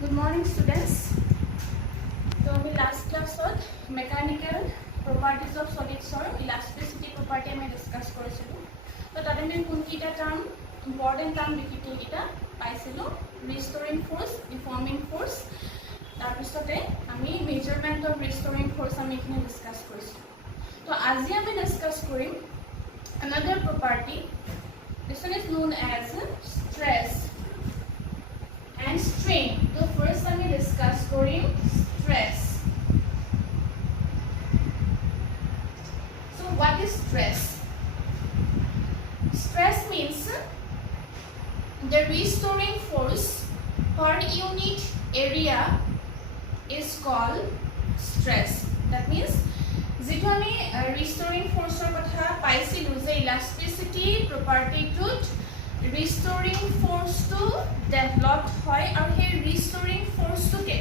Good morning, students. So, we last class on mechanical properties of solids or elasticity property I discuss korisillo. So, that I kunkita term important term likita paisilo restoring force, deforming force. Tarpisote ami measurement of restoring force ami ekhine discuss korisillo. So, aji ami discuss korim another property. This one is known as stress and strain. So first I will discuss korim stress. So what is stress? Stress means the restoring force per unit area is called stress. That means जितो आमी restoring force कथा पाइसिलु जे elasticity property to restoring force to develop হয় আৰু সেই restoring force to কে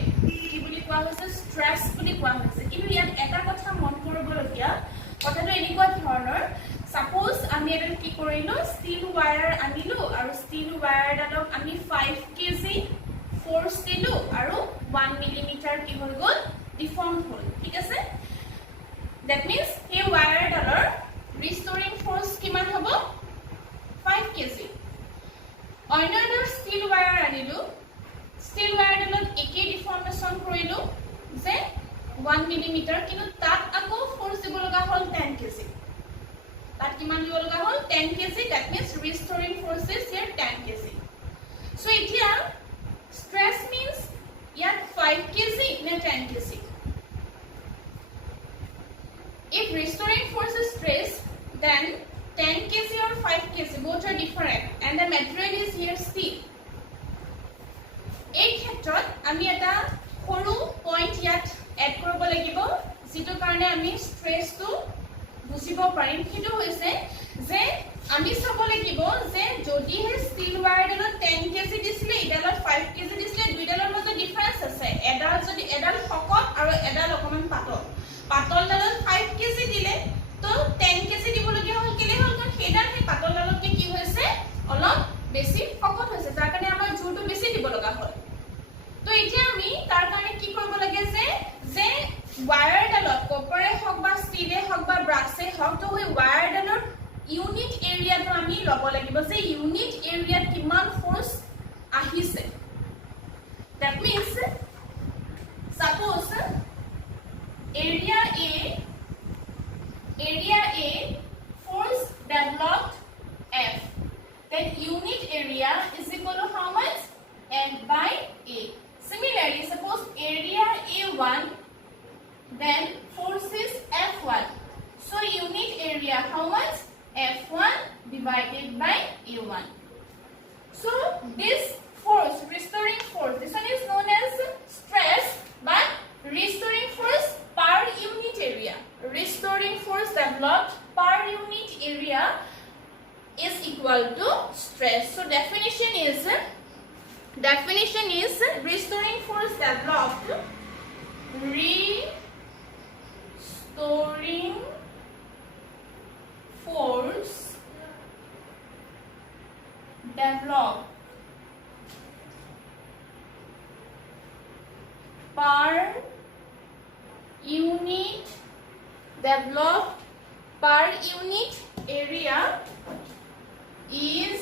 কি বুলি কোৱা হৈছে stress বুলি কোৱা হৈছে কিন্তু ইয়াত এটা কথা মন কৰিবলগীয়া কথাটো এনেকুৱা ধৰণৰ suppose আমি এটা কি কৰিলো steel wire আনিলো আৰু steel wire ডালক আমি 5 kg force দিলো আৰু 1 mm কি হৈ গল deform হ'ল ঠিক আছে that means এই wire ডালৰ restoring force কিমান হ'ব 5 kg অন্যৰ steel wire আনিলো steel wire ডালত একে deformation কৰিলো যে 1 mm কিন্তু তাত আকৌ force দিব লগা হ'ল 10 kg তাত কিমান দিব লগা হ'ল 10 kg that means restoring force is here 10 kg so এতিয়া stress means ইয়াত 5 kg নে 10 kg if restoring force is stress then 10 kg or 5 kg both are different and the material is here steel এই ক্ষেত্ৰত আমি এটা সৰু point ইয়াত add কৰিব লাগিব যেটো কাৰণে আমি স্ট্ৰেসটো বুজিব পাৰিম কিন্তু হৈছে যে আমি চাব লাগিব যে যদি হে ষ্টিল ওয়্যাৰডালত 10 কেজি দিছিলে ইডালত 5 কেজি দিছিলে দুইডালৰ মাজত ডিফাৰেন্স আছে এডাল যদি এডাল শকত আৰু এডাল অকমান পাতল পাতলডালত 5 কেজি দিলে তো 10 কেজি দিবলগীয়া হ'ল কেলে হ'ল কাৰণ হেডাল হে পাতলডালতকে কি হৈছে অলপ বেছি শকত হৈছে তাৰ কাৰণে আমাৰ জোৰটো বেছি দিব লগা হ'ল তো এতিয়া আমি তাৰ কাৰণে কি কৰিব লাগে যে ওয়্যাৰডালত কপাৰে হক বা ষ্টিলে হক বা ব্ৰাছে হক তো ওই ওয়্যাৰডালৰ ইউনিট এৰিয়াটো আমি লব লাগিব যে ইউনিট এৰিয়াত কিমান ফোর্স আহিছে that means suppose area A force developed F then unit area is equal to how much F by A similarly suppose area A1 then force is F1 so unit area how much F1 divided by A1 so this force restoring force this one is known as stress but restoring force per unit area restoring force developed per unit area is equal to stress so definition is restoring force developed restoring force developed per unit area is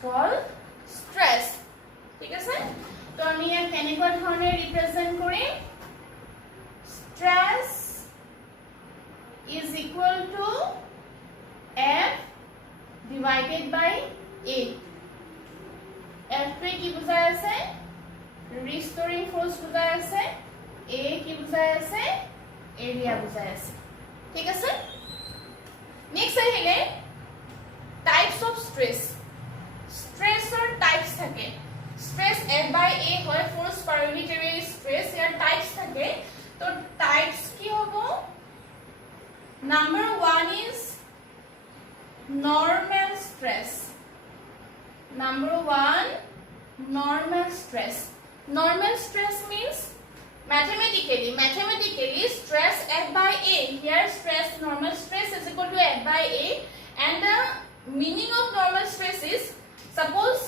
called stress ঠিক আছে তো আমি ইয়াত কেনেকুৱা ধৰণে represent কৰিম stress is equal to F divided by A F पे কি বুজাই আছে restoring force বুজাই আছে A কি বুজাই আছে area বুজাই আছে ঠিক আছে নেক্সট আহিলে types of stress or types থাকে stress F by A হয় force per unit area is stress year types থাকে তো types কি হ'ব number 1 is normal stress number 1 normal stress means mathematically stress F by A here stress normal stress is equal to F by A and the meaning of suppose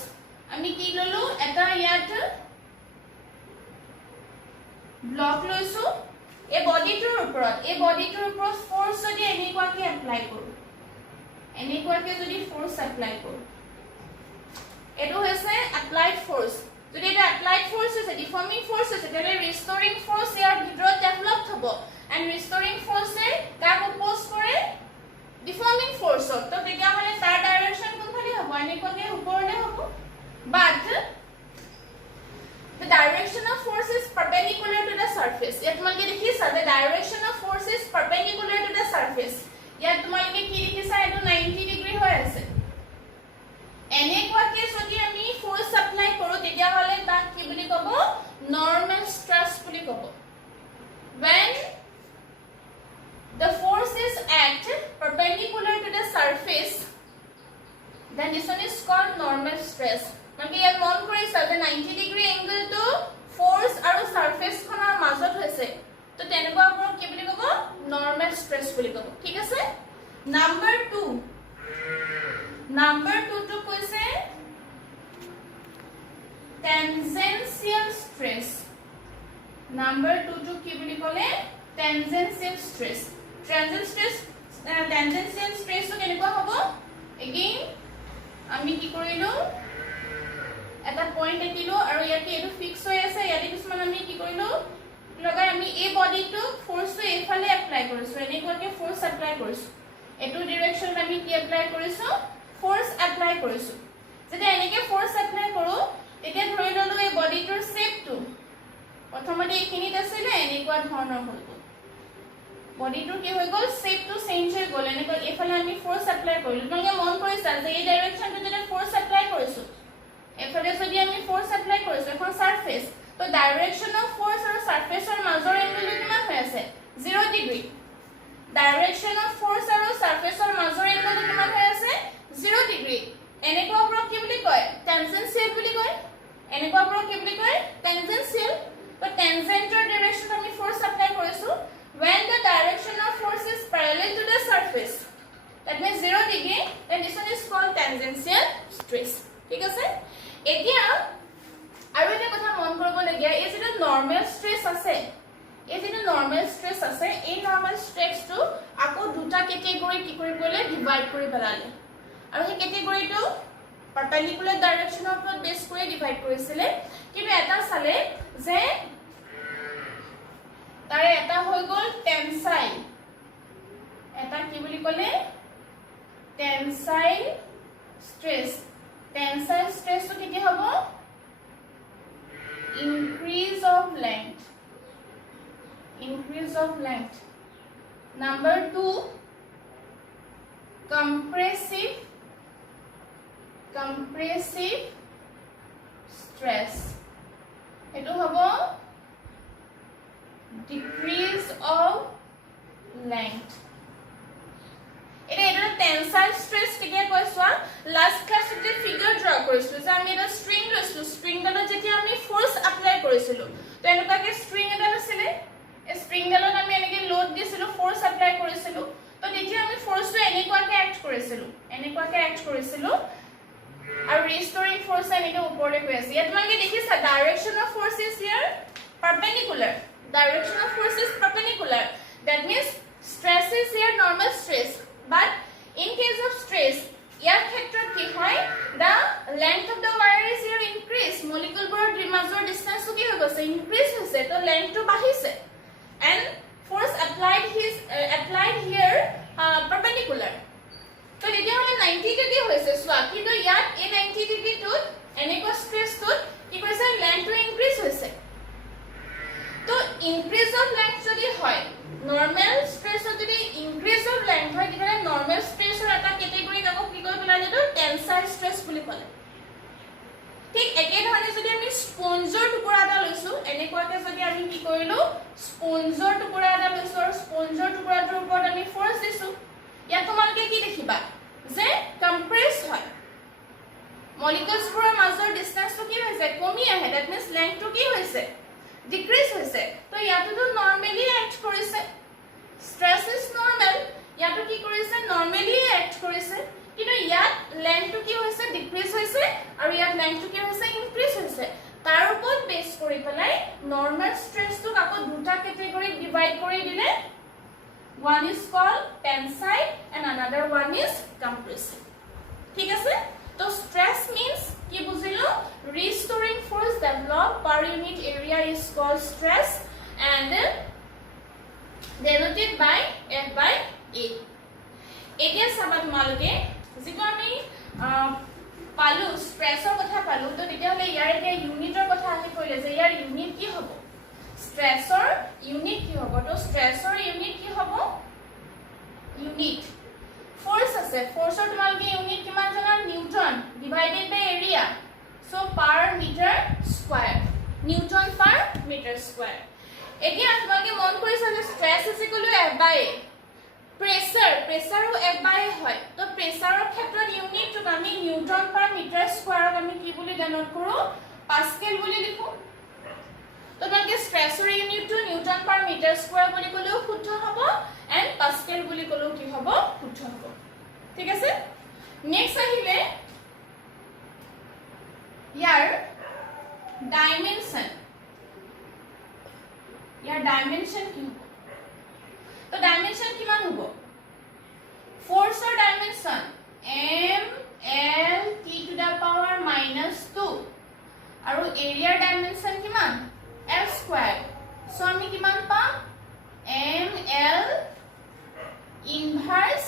আমি কি ললো এটা ইয়াত block লৈছো এই বডিটোৰ ওপৰত ফোৰ্স যদি এনেকুৱাকে এপ্লাই কৰো এনেকুৱাকে যদি ফোৰ্স এপ্লাই কৰো এটো হৈছে এপ্লাইড ফোৰ্স যদি এটা এপ্লাইড ফোৰ্স হৈছে ডিফৰ্মিং ফোৰ্স হৈছে তেলে ৰিস্টোৰিং ফোৰ্স ইয়াৰ ভিতৰত ডেভেলপ হ'ব এন্ড ৰিস্টোৰিং ফোৰ্সে কাক অপোজ কৰে ডিফৰ্মিং ফোৰ্স তো তেতিয়া হলে তাৰ ডাইৰেকশন কোনফালে হ'ব এনেকুৱাকে ওপৰলে হ'ব but the direction of force is perpendicular to the surface yet তোমালোকে দেখিছা the direction of force is perpendicular to the surface yet তোমালোকে কি দেখিছা এটো 90 ডিগ্ৰী হৈ আছে এনেকুৱাকে যদি আমি ফোৰ্স এপ্লাই কৰো তেতিয়া হলে তাক কি বুলি কব নরমাল স্ট্রেস বুলি কব when the force is act perpendicular to the surface then this one is called normal stress মানে ইয়াত মন কৰিছা যে 90 ডিগ্ৰী এংগল টু ফোৰ্স আৰু সাৰফেস খনৰ মাজত হৈছে তো তেনেকুৱা ওপৰত কি বুলি কব নৰমাল স্ট্ৰেস বুলি কব ঠিক আছে নাম্বাৰ 2 to কৈছে টেনজেনশিয়াল স্ট্ৰেস নাম্বাৰ 2 to কি বুলি ক'লে টেনজেনশিয়াল স্ট্ৰেস টেনজেনশিয়াল স্ট্ৰেস তো কেনেকুৱা হ'ব এগেইন আমি কি কৰিলো এটা পয়েন্ট একিলো আৰু ইয়াতে এটো ফিক্স হৈ আছে ইয়াতে কিছুমান আমি কি কৰিলো লগাই আমি এই বডিটো ফোৰ্সটো এফালে এপ্লাই কৰিছো এনেকুৱাকে ফোৰ্স এপ্লাই কৰিছো এটো ডাইৰেকশন আমি কি এপ্লাই কৰিছো ফোৰ্স এপ্লাই কৰিছো যদি এনেকে ফোৰ্স এপ্লাই কৰো তেতিয়া ধৰি ললো এই বডিটোৰ শেপটো প্ৰথমতে এইখিনিত আছিল এনেকুৱা ধৰণৰ হ'ল বডিটোৰ কি হৈ গ'ল শেপটো চেঞ্জ হৈ গ'ল এনেকুৱা এফালে আমি ফোৰ্স এপ্লাই কৰিলো তোমালোকে মন কৰিছা যে এই ডাইৰেকশনটো যদি ফোৰ্স এপ্লাই কৰিছো এফালে যদি আমি ফোৰ্স এপ্লাই কৰিছো এখন সাৰফেস তো ডাইৰেকশন অফ ফোৰ্স আৰু সাৰফেসৰ মাজৰ এংগল কিমান হৈ আছে 0 ডিগ্ৰী ডাইৰেকশন অফ ফোৰ্স আৰু সাৰফেসৰ মাজৰ এংগল কিমান হৈ আছে 0 ডিগ্ৰী এনেকুৱা ওপৰত কি বুলি কয় টেনজেনশিয়াল বুলি কয় এনেকুৱা ওপৰত কি বুলি কয় টেনজেনশিয়াল তো টেনজেন্টৰ ডাইৰেকশন আমি ফোৰ্স এপ্লাই কৰিছো when the direction of force is parallel to the surface that means 0 degree then this one is called tangential stress ঠিক আছে এতিয়া আৰু এটা কথা মন কৰিব লগিয়া এই যে নৰমাল স্ট্ৰেস আছে এই যে নৰমাল স্ট্ৰেস আছে এই নৰমাল স্ট্ৰেসটো আকৌ দুটা ক্যাটেগৰি কি কৰি গলে ডিভাইড কৰি পেলালে আৰু সেই ক্যাটেগৰিটো পাৰপেন্ডিকুলাৰ ডাইৰেকশনৰ ওপৰত বেস কৰি ডিভাইড কৰিছিলে কিন্তু এটা চালে যে তাৰে এটা হৈ গল টেনসাইল এটা কি বুলি কলে টেনসাইল স্ট্রেস টেনসাইল স্ট্রেস তো কি হ'ব increase of length number 2 compressive stress eto hobo decrease of length এটা টেনসাইল স্ট্রেস কিকে কৈছোৱা লাস্ট ক্লাসতে ফিগাৰ ড্ৰ কৰিছিলো যে আমি এটা স্ট্ৰিং লৈছিলো স্ট্ৰিং ডালত যেতিয়া আমি ফোৰ্স এপ্লাই কৰিছিলো তো এনেকুৱাকে স্ট্ৰিং এটা আছিলে এই স্ট্ৰিং ডালত আমি এনেকে লোড দিছিলো ফোৰ্স এপ্লাই কৰিছিলো তো তেতিয়া আমি ফোৰ্সটো এনেকুৱাকে অ্যাক্ট কৰিছিলো আৰু ৰিস্টোৰিং ফোৰ্স এনেকে ওপৰলে গৈ আছে ইয়াত তোমালোকে দেখিছা direction of force is here perpendicular that means stress is here normal stress but in case of stress ইয়াৰ ক্ষেত্ৰত কি হয় the length of the wire is here increase molecule বোৰৰ মাজৰ distance কি হৈ গৈছে increase হৈছে তো length টো বাঢ়িছে and force applied here perpendicular তো তেতিয়া হলে 90 ডিগ্ৰী হৈছে সোৱা কিন্তু ইয়াত এই 90 ডিগ্ৰী টোত এনেকুৱা স্ট্রেস টোত কি কৈছে length টো increase হৈছে তো increase of length যদি হয় normal stress যদি increase of length হয় তেতিয়া normal stress ৰ এটা ক্যাটেগৰি কাকো কি কৰি পেলালে তো টেনসাইল স্ট্ৰেস বুলি ক'লে ঠিক একে ধৰণে যদি আমি স্পঞ্জৰ টুকুৰা এটা লৈছো এনেকুৱাকে যদি আমি কি কৰিলো স্পঞ্জৰ টুকুৰা এটা লৈছো আৰু স্পঞ্জৰ টুকুৰাটোৰ ওপৰত আমি ফোৰ্স দিছো ইয়াত তোমালোকে কি দেখিবা যে কম্প্ৰেস হয় মলিকুলস বোৰৰ মাজৰ ডিসটেন্সটো কি হৈছে কমি আহে দ্যাট মিন্স লেংথটো কি হৈছে ডিক্রিজ হৈছে তো ইয়াতো তো নরমালি অ্যাক্ট কৰিছে স্ট্ৰেস ইজ নৰমাল ইয়াতো কি কৰিছে নৰমালি অ্যাক্ট কৰিছে কিন্তু ইয়াত লেন্থটো কি হৈছে ডিক্ৰিজ হৈছে আৰু ইয়াত লেন্থটো কি হৈছে ইনক্ৰিজ হৈছে তাৰ ওপৰত বেস কৰি পেলাই নৰ্মাল স্ট্ৰেছটো আকৌ দুটা ক্যাটাগৰীত ডিভাইড কৰি দিলে one is called tensile and another one is compressive ঠিক আছে তো stress means কি বুজিলো restoring force developed per unit area is called stress and denoted by F by A এতিয়া সাবা তোমালোকে যেটো আমি পালো স্ট্ৰেছৰ কথা পালো তো তেতিয়া হলে ইয়াৰ এটা ইউনিটৰ কথা আহি পৰিলে যে ইয়াৰ ইউনিট কি হ'ব স্ট্ৰেছৰ ইউনিট কি হ'ব তো স্ট্ৰেছৰ ইউনিট কি হ'ব ইউনিট ফোৰ্স আছে ফোৰ্সৰ তোমালোকে ইউনিট কিমান জানা newton divided by area so per metre square newton per metre square এতিয়া তোমালোকে মন কৰিছা যে stress is equal to F by A প্ৰেসাৰো F by A হয় তো প্ৰেসাৰৰ ক্ষেত্ৰত ইউনিটটো আমি নিউটন পাৰ মিটাৰ স্কয়াৰক আমি কি বুলি ডিনোট কৰো পাস্কেল বুলি লিখো তো তোমালোকে স্ট্ৰেছৰ ইউনিটটো নিউটন পাৰ মিটাৰ স্কয়াৰ বুলি ক'লেও শুদ্ধ হ'ব এন্ড পাস্কেল বুলি ক'লেও কি হ'ব শুদ্ধ হ'ব ঠিক আছে নেক্সট আহিলে ইয়াৰ ডাইমেনশন কি হ'ব তো ডাইমেনশন কিমান হ'ব ফোৰ্সৰ dimension m l t to the power -2 আৰু এৰিয়াৰ ডাইমেনশন কিমান l স্কয়াৰ সো আমি কিমান পাম m l ইনভাৰ্স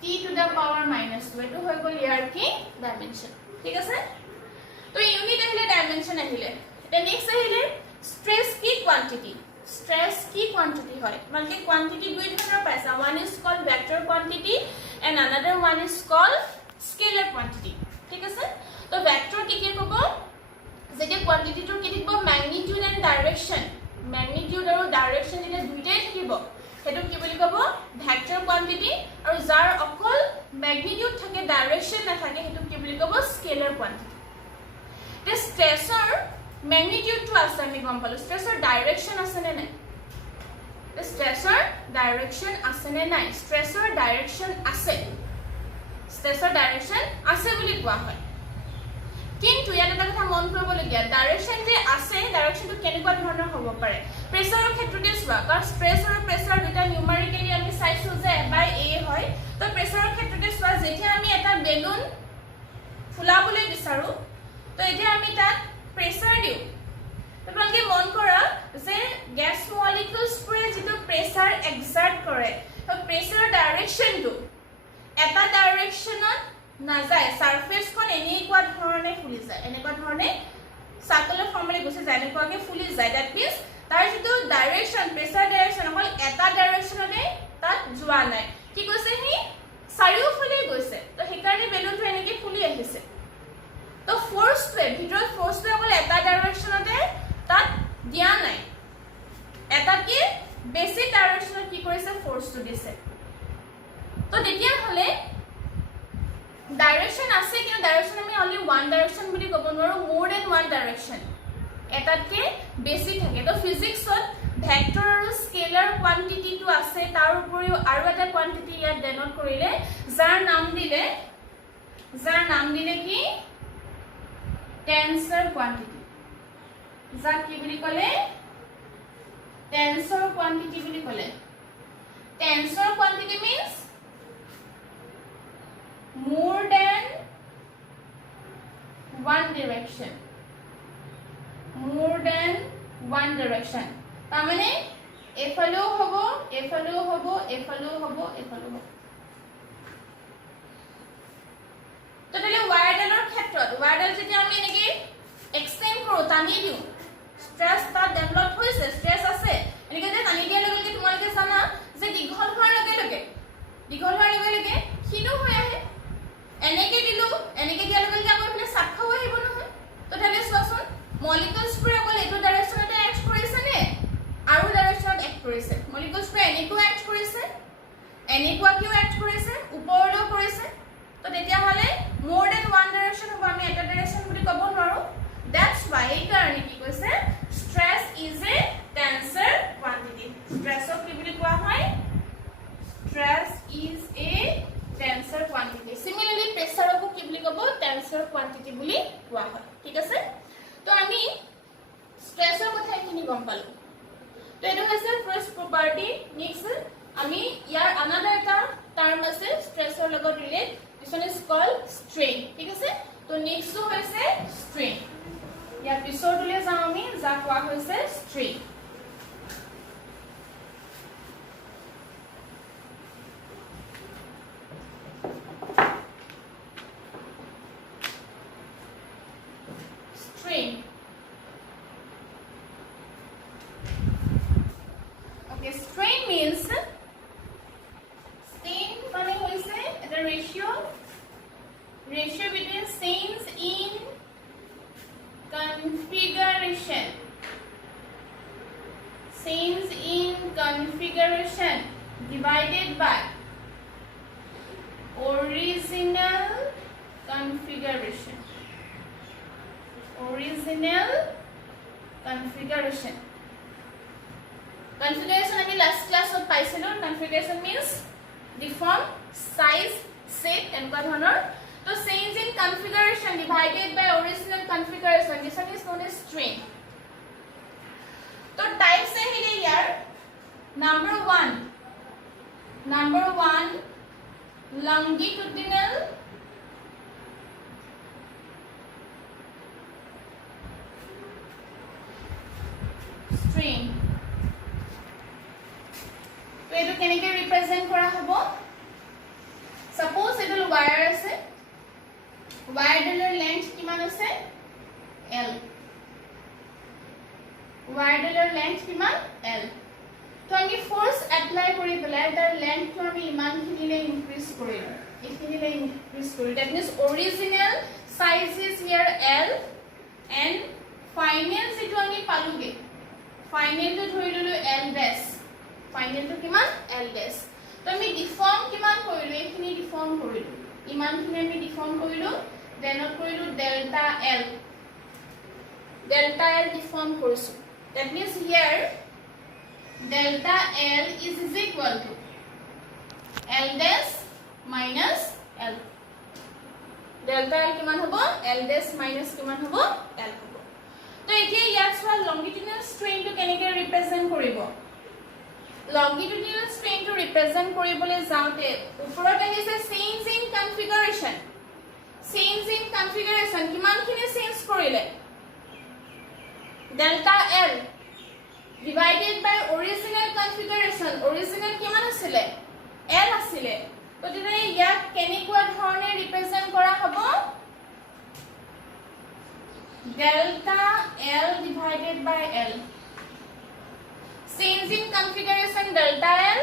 t to the power -2 এটো হৈ গল ইয়াৰ কি ডাইমেনশন ঠিক আছে তো ইউনিট আহিলে ডাইমেনশন আহিলে এটা নেক্সট আহিলে স্ট্রেস কি কোয়ান্টিটি হয় মানে কোয়ান্টিটি দুই ধৰণৰ পাইছা one is called vector quantity and another one is called scalar quantity ঠিক আছে তো ভেক্টৰ কি ক'ব যেতিয়া কোয়ান্টিটিটোৰ কি থাকিব ম্যাগনিটিউড এন্ড ডাইৰেকশন ম্যাগনিটিউড আৰু ডাইৰেকশন এটা দুইটাই থাকিব হেতু কি বুলি ক'ব ভেক্টৰ কোয়ান্টিটি আৰু যাৰ অকল ম্যাগনিটিউড থাকে ডাইৰেকশন নাথাকে হেতু কি বুলি ক'ব স্কেলাৰ কোয়ান্টিটি তে স্ট্ৰেছৰ ম্যাগনিটিউডটো আছে আমি গম পালো স্ট্ৰেছৰ ডাইৰেকশন আছে নে নাই স্ট্ৰেছৰ ডাইৰেকশন আছে নে নাই স্ট্ৰেছৰ ডাইৰেকশন আছে বুলি কোৱা হয় কিন্তু ইয়াত এটা কথা মন কৰিবলগীয়া ডাইৰেকশন যে আছে ডাইৰেকশনটো কেনেকুৱা ধৰণৰ হ'ব পাৰে প্ৰেছাৰৰ ক্ষেত্ৰতে চোৱা কাৰণ স্ট্ৰেছ আৰু প্ৰেছাৰ দুটা নিউমাৰিকেলি আমি চাইছো যে F by A হয় তো প্ৰেছাৰৰ ক্ষেত্ৰতে চোৱা যেতিয়া আমি এটা বেলুন ফুলাবলৈ বিচাৰো তো এতিয়া আমি তাত প্ৰেছাৰ দিও তোমালোকে মন কৰা যে গ্যাস মলিকিউলছ পুৰে যেটো প্ৰেছাৰ এক্সাৰ্ট কৰে তো প্ৰেছাৰৰ ডাইৰেকশনটো এটা ডাইৰেকশনত না যায় সাৰফেসখন এনেকুৱা ধৰণে ফুলি যায় এনেকুৱা ধৰণে সাৰ্কুলাৰ ফৰ্মলৈ গুছি যায় এনেকুৱাকে ফুলি যায় দ্যাট মিন্স তাৰ যেটো ডাইৰেকশন প্ৰেছাৰ ডাইৰেকশন অকল এটা ডাইৰেকশনতে তাত যোৱা নাই কি কৈছে হি চাৰিওফালে গৈছে তো হেকাৰণে বেলুনটো এনেকৈ ফুলি আহিছে তো ফোৰ্সটোৱে ভিতৰত ফোৰ্সটোৱে অকল এটা ডাইৰেকশনতে তাত দিয়া নাই এটাকে বেছি ডাইৰেকশনত কি কৰিছে ফোৰ্সটো দিছে তো তেতিয়া হলে ডাইৰেকশন আছে কিন্তু ডাইৰেকশন আমি অনলি ওয়ান ডাইৰেকশন বুলি ক'ব নোৱাৰো মোৰ দেন ওয়ান ডাইৰেকশন এটাতকে বেছি থাকে তো ফিজিক্সত ভেক্টৰ আৰু স্কেলাৰ কোয়ান্টিটিটো আছে তাৰ উপৰিও আৰু এটা কোয়ান্টিটি ইয়াত ডেনোট কৰিলে যাৰ নাম দিলে কি টেনসৰ কোয়ান্টিটি যাক কি বুলি ক'লে টেনসৰ কোয়ান্টিটি বুলি ক'লে টেনসৰ quantity means more than one direction তাৰমানে এফালেও হ'ব এফালেও হ'ব এফালেও হ'ব এফালেও হ'ব টোটালি ওয়াৰডালৰ ক্ষেত্ৰত ওয়াৰডাল যেতিয়া আমি এনেকে এক্সটেন্ড কৰো টানি দিও স্ট্ৰেছ তাত ডেভেলপ হৈছে স্ট্ৰেছ আছে এনেকে যে টানি দিয়াৰ লগে লগে তোমালোকে জানা যে দীঘল হোৱাৰ লগে লগে ক্ষীণ হৈ আহে এনেকে দিলো এনেকে দিয়াৰ লগে লগে আমাৰ মানে সাক্ষা হৈ আহিব নহয় টোটালি চোৱাচোন মলিকিউলছ পুৰে অকল এইটো ডাইৰেকশনতে এক্ট কৰিছে নে আৰু ডাইৰেকশনত এক্ট কৰিছে মলিকিউলছ পুৰে এনেকুৱা এক্ট কৰিছে এনেকুৱাকেও এক্ট কৰিছে ওপৰলৈও কৰিছে তো তেতিয়া হলে মোৰ দেন ওয়ান ডাইৰেকশন হ'ব আমি এটা ডাইৰেকশন বুলি ক'ব নোৱাৰো দ্যাটস ওয়াই এই কাৰণে কি কৈছে স্ট্ৰেছ ইজ এ টেনসৰ কোয়ান্টিটি স্ট্ৰেছক কি বুলি কোৱা হয় stress is a tensor quantity similarly প্ৰেছাৰকো কি বুলি ক'ব টেনছৰ কোৱান্টিটি বুলি কোৱা হয় ঠিক আছে তো আমি স্ট্ৰেছৰ কথা এখিনি গম পালো তো এটো হৈছে ফাৰ্স্ট প্ৰপাৰ্টি নেক্সট আমি ইয়াৰ আনাদাৰ এটা টাৰ্ম আছে স্ট্ৰেছৰ লগত relate this one is called strain ঠিক আছে তো নেক্সট হৈছে স্ট্ৰেইন ইয়াৰ পিছৰটোলে যাওঁ আমি যা কোৱা হৈছে স্ট্ৰেইন Strain means strain মানে হৈছে এটা ratio between change in configuration divided by original configuration Configuration আমি last class of পাইছিলো configuration means the form size shape এনেকুৱা ধৰণৰ তো change in configuration divided by original configuration this one is known as strain তো types আহিলে ইয়াৰ number 1 longitudinal strain তো এটো কেনেকৈ ৰিপ্ৰেজেন্ট কৰা হ'ব সাপোজ এডাল ওয়্যাৰ আছে ওয়্যাৰডালৰ লেন্থ কিমান আছে L ওয়্যাৰডালৰ লেন্থ কিমান L তো আমি ফোৰ্স এপ্লাই কৰি পেলাই তাৰ লেন্থটো আমি ইমানখিনিলে ইনক্ৰিজ কৰিলো এইখিনিলে ইনক্ৰিজ কৰি that means original size is here L and final যেটো আমি পালোগে ফাইনেলটো ধৰি ললো L ড্যাশ ফাইনেলটো কিমান L ড্যাশ তো আমি ডিফৰ্ম কিমান কৰিলো এইখিনি ডিফৰ্ম কৰিলো ইমানখিনি আমি ডিফৰ্ম কৰিলো দেনত কৰিলো ডেল্টা L ডিফৰ্ম কৰিছো that means here delta L is equal to L dash minus L delta L কিমান হ'ব L dash minus কিমান হ'ব L হ'ব তো এতিয়া ইয়াত চোৱা longitudinal strain টো কেনেকৈ ৰিপ্ৰেজেন্ট কৰিব longitudinal strain টো ৰিপ্ৰেজেন্ট কৰিবলৈ যাওতে ওপৰত আহিছে change in configuration কিমানখিনি চেঞ্জ কৰিলে delta L divided by original configuration original কিমান আছিল L আছিল তো তেতিয়া ইয়াক কেনেকুৱা ধৰণে ৰিপ্ৰেজেন্ট কৰা হ'ব delta L divided by L change in configuration delta L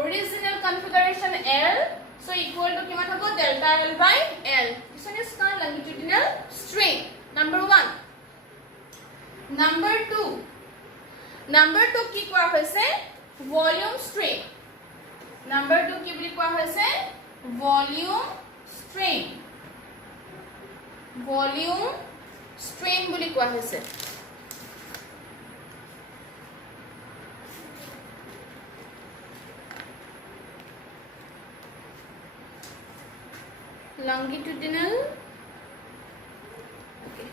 original configuration L so equal to কিমান হ'ব delta L by L this one is called longitudinal strain number 1 number 2 কি কোৱা হৈছে ভলিউম স্ট্ৰেইন নাম্বাৰ 2 কি বুলি কোৱা হৈছে volume strain বুলি কোৱা হৈছে longitudinal okay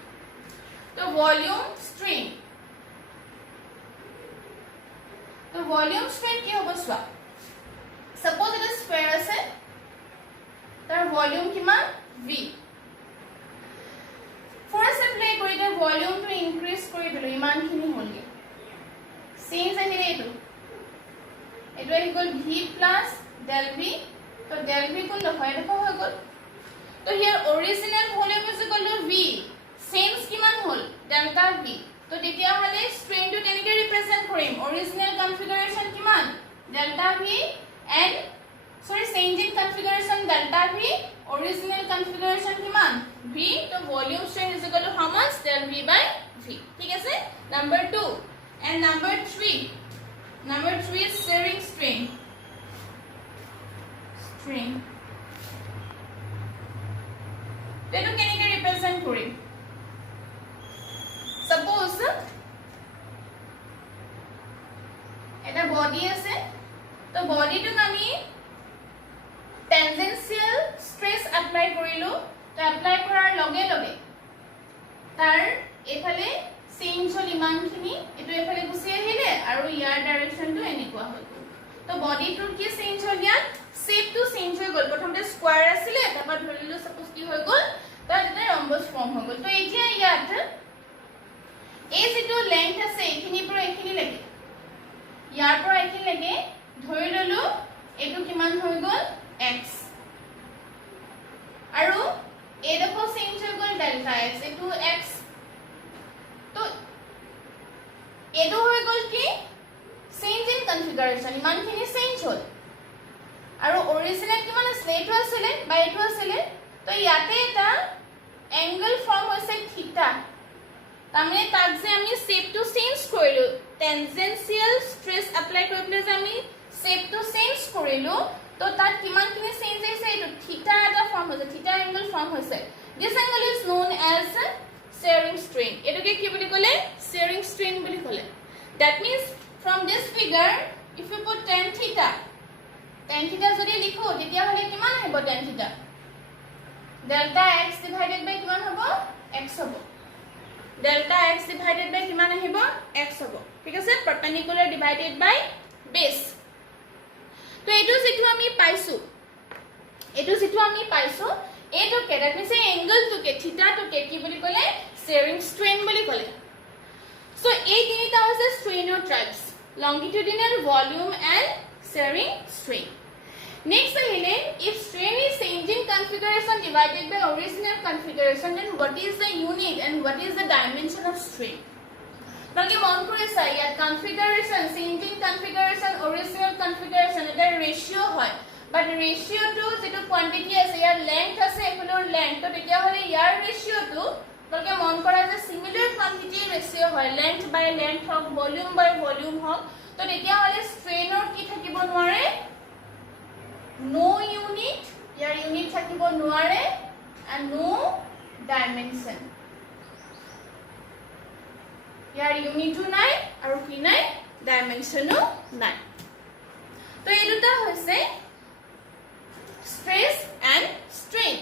তো ভলিউম স্ট্ৰেইন তো ভলিউম স্ট্ৰেন কি হ'ব সোৱা সাপোজ এটা স্ফিয়াৰ আছে তাৰ ভলিউম কিমান v ফোৰ্স এপ্লাই কৰি তাৰ ভলিউমটো ইনক্ৰিজ কৰি দিলো ইমানখিনি হ'লগে চেঞ্জ আহিলে এটো আহি গ'ল v প্লাস del v তো del v কোন নহয় দেখো হৈ গ'ল তো here original volume is equal to v change কিমান হ'ল ডেল্টা v তো তেতিয়া হলে স্ট্রেন টো কেনেকৈ ৰিপ্ৰেজেন্ট কৰিম অৰিজিনাল কনফিগাৰেশন কিমান delta v and sorry change in configuration delta v original configuration কিমান v তো volume strain is equal to how much del v by v ঠিক আছে number 2 and number 3 is shearing strain তেটো কেনেকৈ represent কৰিম suppose এটা body আছে তো বডিটো আমি টেনজেনশিয়াল স্ট্ৰেস এপ্লাই কৰিলো তো এপ্লাই কৰাৰ লগে লগে তাৰ এফালে চেঞ্জ হল ইমানখিনি এটো এফালে গুছি আহিলে আৰু ইয়াৰ ডাইৰেকশনটো এনেকুৱা হৈ গ'ল তো বডিটোৰ কি চেঞ্জ হল ইয়াত শেপটো চেঞ্জ হৈ গ'ল প্ৰথমতে স্কয়াৰ আছিলে তাৰপৰা ধৰিলো সপোজ কি হৈ গ'ল তাৰ এটা ৰম্বস ফৰ্ম হৈ গ'ল তো এতিয়া ইয়াত এই যেটো লেংথ আছে এইখিনিৰ পৰা এইখিনি লাগে ইয়াৰ পৰা এইখিনি লাগে ধৰি ললো এটো কিমান হৈ গ'ল x আৰু এডোখৰ চেঞ্জ হৈ গ'ল ডেল্টা x এটো x তো এটো হৈ গ'ল কি চেঞ্জ ইন কনফিগাৰেচন ইমানখিনি চেঞ্জ হল আৰু অৰিজিনেল কিমান আছিল এটো আছিল বা এটো আছিল তো ইয়াতে এটা এংগল ফৰ্ম হৈছে থিটা তামনে তাক যে আমি শেপটো চেঞ্জ কৰিলো টেনজেনশিয়াল স্ট্ৰেস এপ্লাই কৰিলে যে আমি শেপটো চেঞ্জ কৰিলো তো তাত কিমানখিনি চেঞ্জ হৈছে এটো থিটা এটা ফৰ্ম হৈছে থিটা এংগল ফৰ্ম হৈছে this angle is known as shearing strain এটোকে কি বুলি কলে shearing strain বুলি কলে that means from this figure if you put tan theta যদি লিখো তেতিয়া হলে কিমান হ'ব tan theta delta x divided by কিমান হ'ব x হ'ব delta x divided by কিমান আহিব x হ'ব ঠিক আছে perpendicular divided by base তো এটো যেটো আমি পাইছো এটো কে that means এই angle to K theta to কে কি বুলি কলে shearing strain বুলি কলে so এই তিনিটা হৈছে strainer types longitudinal volume and shearing strain next আহিলে if strain is changing configuration divided by original configuration then what is the unit and what is the dimension of strain বাকি মন কৰিছা ইয়াত configuration changing configuration original configuration এটা ৰেশিও হয় but ratio to যেটো quantity আছে ইয়াৰ length আছে এফালৰ length তো তেতিয়া হলে ইয়াৰ ratio to বলকে মন কৰা যে similar quantity ratio হয় length by length Haque volume by volume হক তো তেতিয়া হলে strainer কি থাকিব নোৱাৰে no unit ইয়াৰ unit থাকিব নোৱাৰে and no dimension ইয়াৰ unitও নাই আৰু কি নাই dimensionও নাই তো এই দুটা হৈছে stress and strain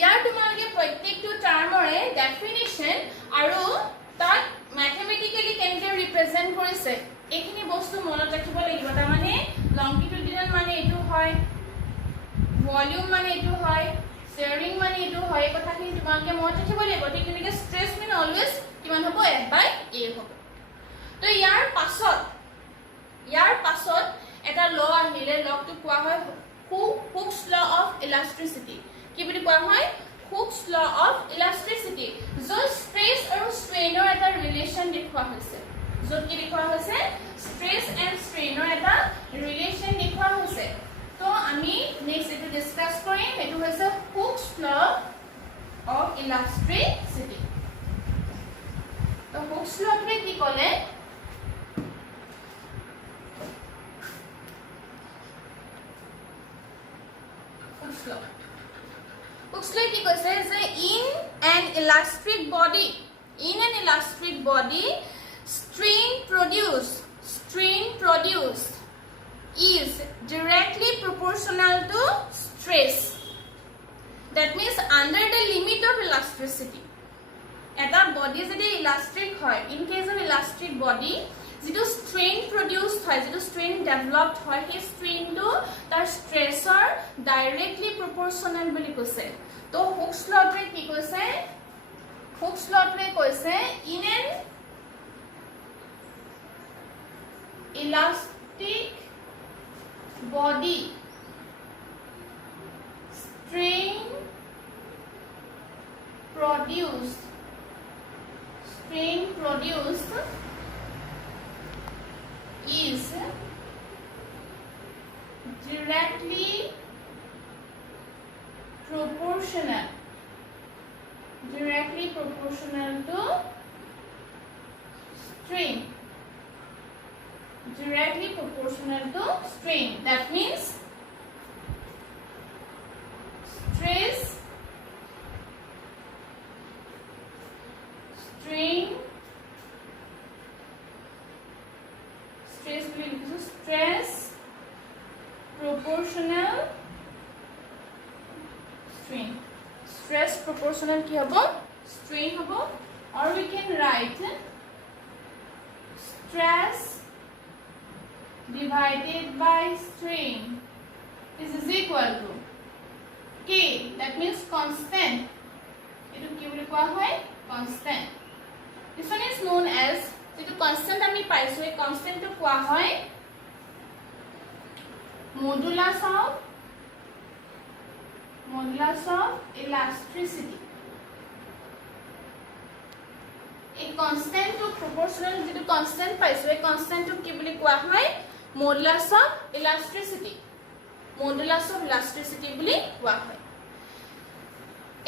ইয়াৰ তোমালকে প্ৰত্যেকটো টাৰ্মৰে ডেফিনিশন আৰু তাক ম্যাথমেটিক্যালি কেনেকৈ ৰিপ্ৰেজেন্ট কৰিছে এইখিনি বস্তু মনত ৰাখিব লাগিব তাৰ মানে লংগিটুডিনাল মানে এটো হয় ভলিউম মানে এটো হয় shearing মানে এটো হয় কথাখিনি তোমালকে মনত ৰাখিব লাগিব টেকনিক্যালি স্ট্ৰেস মিন অলৱেজ কিমান হ'ব f/a হ'ব তো ইয়াৰ পাছত এটা ল আহিলে লটো কোৱা হয় Hooke's law of elasticity কি বুলি কোৱা হয় Hooke's law of elasticity য'ত stress আৰু strainer এটা ৰিলেশন দেখুৱা হৈছে য'ত কি দেখুৱা হৈছে stress and strainer এটা ৰিলেশন দেখুৱা হৈছে তো আমি নেক্সট এটো ডিসকাস কৰিম এটো হৈছে Hooke's law of elasticity তো Hooke's law তে কি ক'লে Hooke's law কি কৈছে যে in an elastic body strain produced is directly proportional to stress that means under the limit of elasticity eta body যদি elastic হয় in case of elastic body যেটো strain produced হয় যেটো strain developed হয় সেই strain to তাৰ stressor directly proportional বুলি কৈছে তো Hooke's law তে কি কৈছে Hooke's law তে কৈছে in an elastic body strain produced is directly proportional to strain that means stress strain stress proportional strain stress proportional কি হ'ব strain হ'ব or we can write stress divided by strain is equal to K, that means constant. Etu ki boli koa hoy constant. This one is known as etu constant ami paisu ei constant to koa hoy modulus of elasticity. A constant to proportional etu constant paisu ei constant to ki boli koa hoy modulus of elasticity. Modulus of elasticity বুলি কোৱা হয়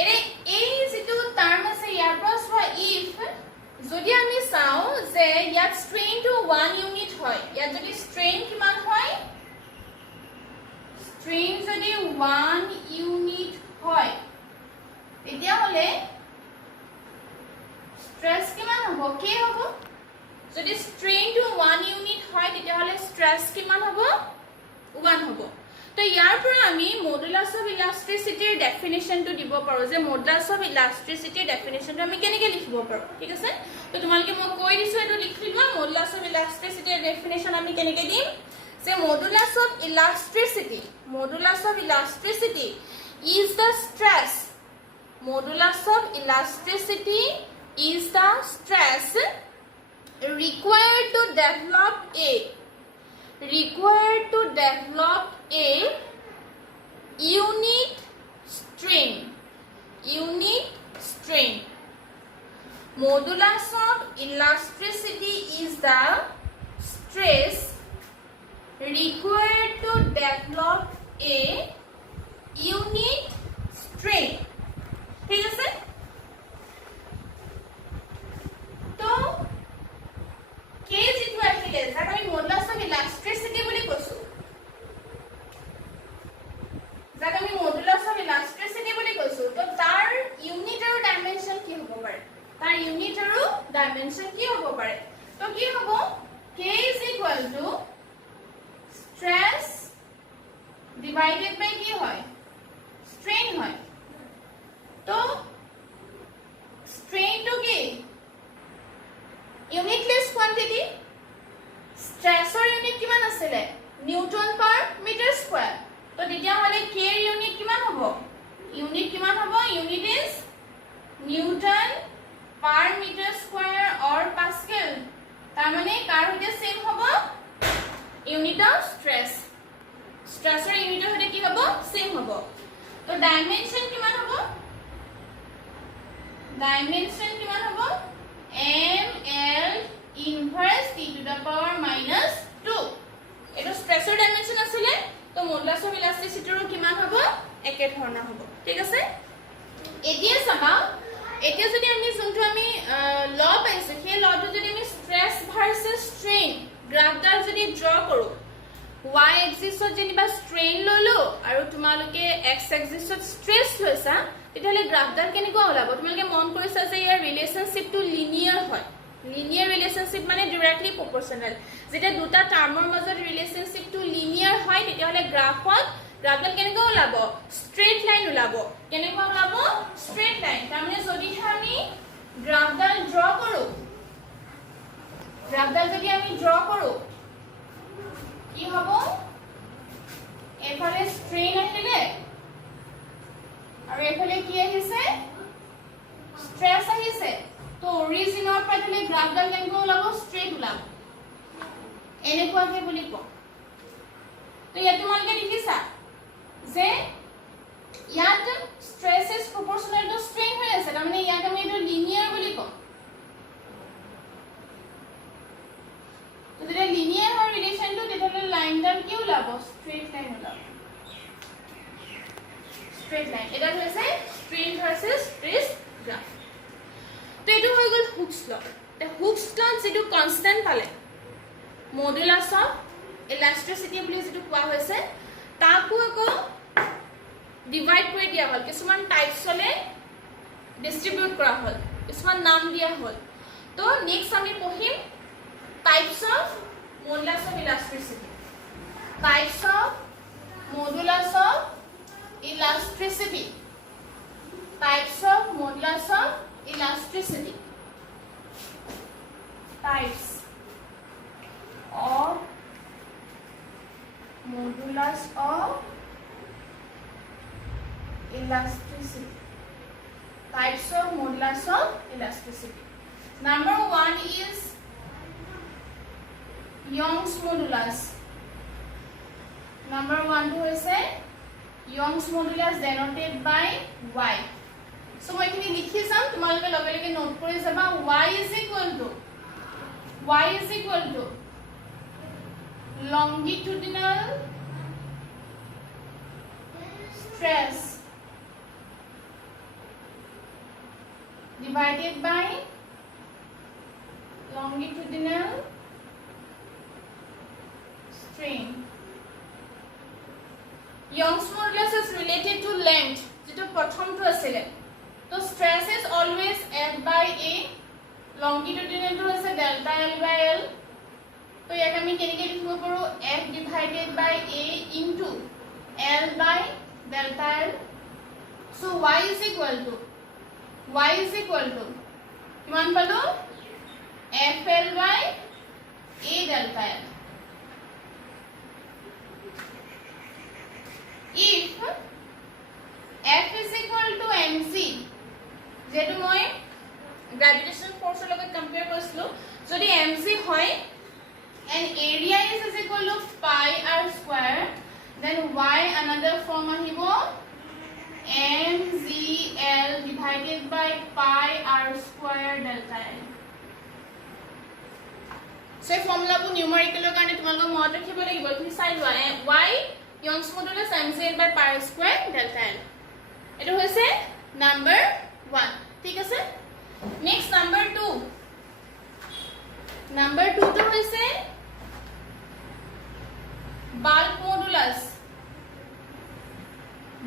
এৰে এই যেটো term আছে ইয়াৰ পৰা হয় if যদি আমি চাও যে ইয়াত strain to 1 unit হয় ইয়াত যদি strain কিমান হয় strain যদি 1 unit হয় তেতিয়া হলে stress কিমান হ'ব কি হ'ব যদি strain to 1 unit হয় তেতিয়া হলে stress কিমান হ'ব 1 হ'ব তো ইয়াৰ পৰা আমি মডুলাস অফ ইলাস্টিসিটিৰ ডেফিনিশনটো দিব পাৰো যে মডুলাস অফ ইলাস্টিসিটিৰ ডেফিনিশনটো আমি কেনেকৈ লিখিব পাৰো ঠিক আছে তো তোমালকে মই কৈ দিছো এটো লিখি লোৱা মডুলাস অফ ইলাস্টিসিটিৰ ডেফিনিশন আমি কেনেকৈ দিম যে modulus of elasticity is the stress modulus of elasticity is the stress required to develop a unit strain modulus of elasticity is the stress required to develop a unit strain ঠিক আছে তো কে যেটো আহিলে যাক আমি মডুলাস অফ ইলাস্টিসিটি বুলি কৈছো তো তাৰ ইউনিট আৰু ডাইমেনশন কি হ'ব পাৰে তো কি হ'ব k is equal to stress divided by কি হয় strain হয় তো strain to কি unitless quantity stress or unit কিমান আছিল নিউটন পাৰ মিটাৰ স্কয়াৰ তো তেতিয়া হলে k এর ইউনিট কিমান হ'ব unit is newton per meter square or pascal তার মানে কার হইতে সেম হ'ব unit of stress এর ইউনিট হইতে কি হ'ব সেম হ'ব তো ডাইমেনশন কিমান হ'ব ml inverse t to the power minus 2 এটো স্ট্ৰেসৰ ডাইমেনশন আছিল তো মডুলাস অফ ইলাস্টিসিটিৰ কিমান হ'ব একে ধৰণৰ হ'ব ঠিক আছে এতিয়া চাবা এতিয়া যদি আমি যোনটো আমি ল পাইছো সেই লটো যদি আমি স্ট্রেস ভাৰ্সেস স্ট্ৰেইন গ্ৰাফডাল যদি ড্ৰ কৰো y axisত যেনিবা স্ট্ৰেইন ললো আৰু তোমালোকে x axisত স্ট্ৰেস লৈছা তেতিয়ালে গ্ৰাফডাল কেনেকুৱা ওলাব তোমালোকে মন কৰিছা যে ইয়াৰ ৰিলেশনশিপটো লিনিয়াৰ হয় লিনিয়াৰ ৰিলেশনশিপ মানে ডাইৰেক্টলি প্ৰপৰশনাল যেটা দুটা টাৰ্মৰ মাজত ৰিলেশনশিপটো লিনিয়াৰ হয় তেতিয়ালে গ্ৰাফডাল কেনেকুৱা ওলাব স্ট্ৰেইট লাইন ওলাব কেনেকুৱা ওলাব স্ট্ৰেইট লাইন তাৰমানে যদি আমি গ্ৰাফডাল যদি আমি ড্ৰ কৰো কি হ'ব এফালে স্ট্ৰেইন আহিলে আৰু এফালে কি আহিছে স্ট্ৰেস আহিছে তো অৰিজিনৰ পৰা ধলে গ্ৰাফডাল কেনেকৈ ওলাব স্ট্ৰেইট ওলাব এনেকুৱাকে বুলি কওঁ তো ইয়াত তোমালোকে দেখিছা যে ইয়াত stress is proportional to strain হৈ আছে তাৰমানে ইয়াত আমি এটো লিনিয়াৰ বুলি কওঁ তো যেতিয়া লিনিয়াৰ হয় ৰিলেশনটো তেতিয়ালে লাইনডাল কি ওলাব স্ট্ৰেইট লাইন ওলাব স্ট্ৰেইট লাইন এটা হৈছে strain versus stress গ্ৰাফ তো এটো হৈ গল হুকস ল তে হুকস ল যেটো কনস্ট্যান্ট পালে মডুলাস অফ ইলাস্টিসিটি বুলি যেটো কোৱা হৈছে তাকো আকৌ ডিভাইড কৰি দিয়া হল কিছুমান টাইপসলে ডিস্ট্ৰিবিউট কৰা হল কিছুমান নাম দিয়া হল তো নেক্সট আমি পঢ়িম types of modulus of elasticity types of modulus of elasticity. Types of modulus of elasticity. Types of modulus of elasticity. Number 1 is Young's modulus. Number 1 to is Young's modulus denoted by y. So মই এখিনি লিখি যাম তোমালোকে লগে লগে note কৰি যাবা y is equal to longitudinal stress divided by longitudinal strain. Young's modulus is related to length. যেটো প্ৰথমটো আছিল তো stress is always F by A, longitudinal to is delta L by L. তো ইয়াক আমি কেনেকৈ লিখিব পাৰো F divided by A into L by delta L. So y is equal to কিমান পালো FL by A delta L. If F is equal to mc, যেটো মই gravitational force লগত compare কৰিছিলো, যদি mc হয় and area is equal to pi r square, then y another form আহিব mgl divided by pi r square delta l. So formula bu numerical কাৰণে তোমালোক মনত ৰাখিব লাগিব। তুমি চাই লোৱা y Young's modulus mgl by pi r square delta l. এটো হৈছে number 1, ঠিক আছে। next number 2 to হৈছে bulk modulus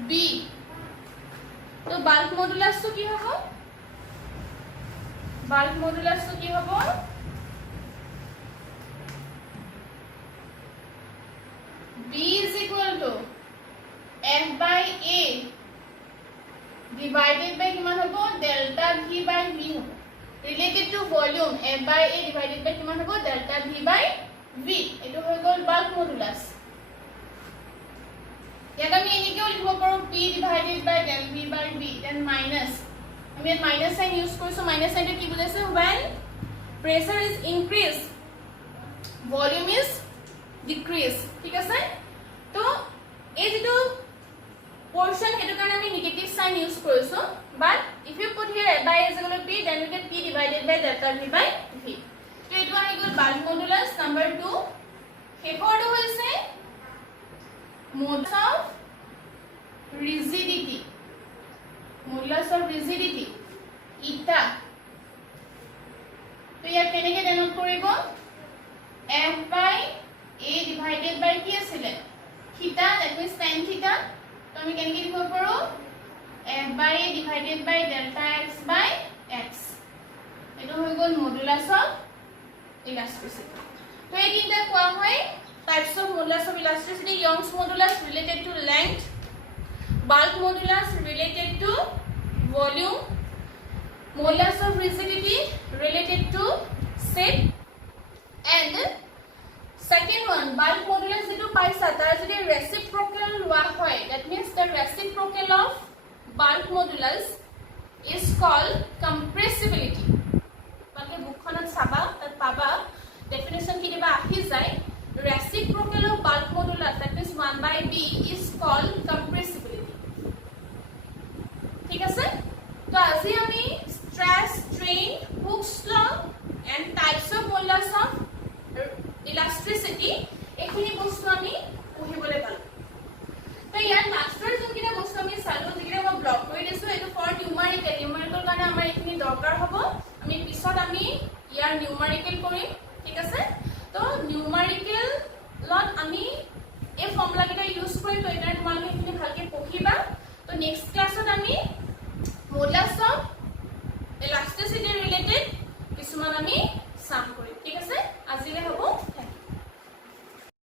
b. তো bulk modulus তো কি হ'ব b is equal to F by A divided by কিমান হ'ব delta V by V হ'ব। related to volume F by A divided by কিমান হ'ব delta V by V। এটো হৈ গ'ল bulk modulus। ইয়াক আমি এনেকেও লিখিব পাৰো P divided by del V by V, then minus আমি মাইনাস সাইন ইউজ কৰিছো। মাইনাস সাইনটো কি বুজাইছে when pressure is increased volume is decrease, ঠিক আছে। তো এই যেটো portion হেতু কাৰণে আমি নেগেটিভ সাইন ইউজ কৰিছো, but if you put here by is equal to P, then you get P divided by delta V by V. তো এটো আহি গ'ল bulk modulus number 2। হেফৰটো হৈছে modulus of rigidity eta। তো ইয়াক কেনেকৈ ডেনোট কৰিব F by A divided by কি আছিল theta, that means tan theta। তো আমি কেনেকৈ লিখিব পাৰো F by A divided by delta x by x। এটো হৈ গ'ল modulus of elasticity। তো এই তিনটা কোৱা হয় types of modulus of elasticity। Young's modulus related to length, bulk modulus related to volume, modulus of rigidity related to shape, and second one bulk modulus যেটো পাইছা তাৰ যদি reciprocal লোৱা হয়, that means the reciprocal of bulk modulus is called compressibility। বাকি বুকখনত চাবা তাত পাবা definition কি দিবা আহি যায় reciprocal of bulk modulus, that means 1 by b is called compressibility, ঠিক আছে। তো আজি আমি stress, strain, Hooke's law and types of modulus of elasticity এখিনি বস্তু আমি পঢ়িবলৈ পালো। তো ইয়াৰ লাষ্টৰ যোনকিটা বস্তু আমি চালো, যিকিটা মই ব্লক কৰি দিছো, এইটো ফৰ নিউমাৰিকেল কাৰণে আমাৰ এখিনি দৰকাৰ হ'ব। আমি পিছত আমি ইয়াৰ নিউমাৰিকেল কৰিম, ঠিক আছে। তো নিউমাৰিকেলত আমি এই ফৰ্মুলাকেইটা ইউজ কৰিম। তো এটা তোমালোকে এখিনি ভালকে পঢ়িবা। তো নেক্সট ক্লাছত আমি modulus of elasticity related কিছুমান আমি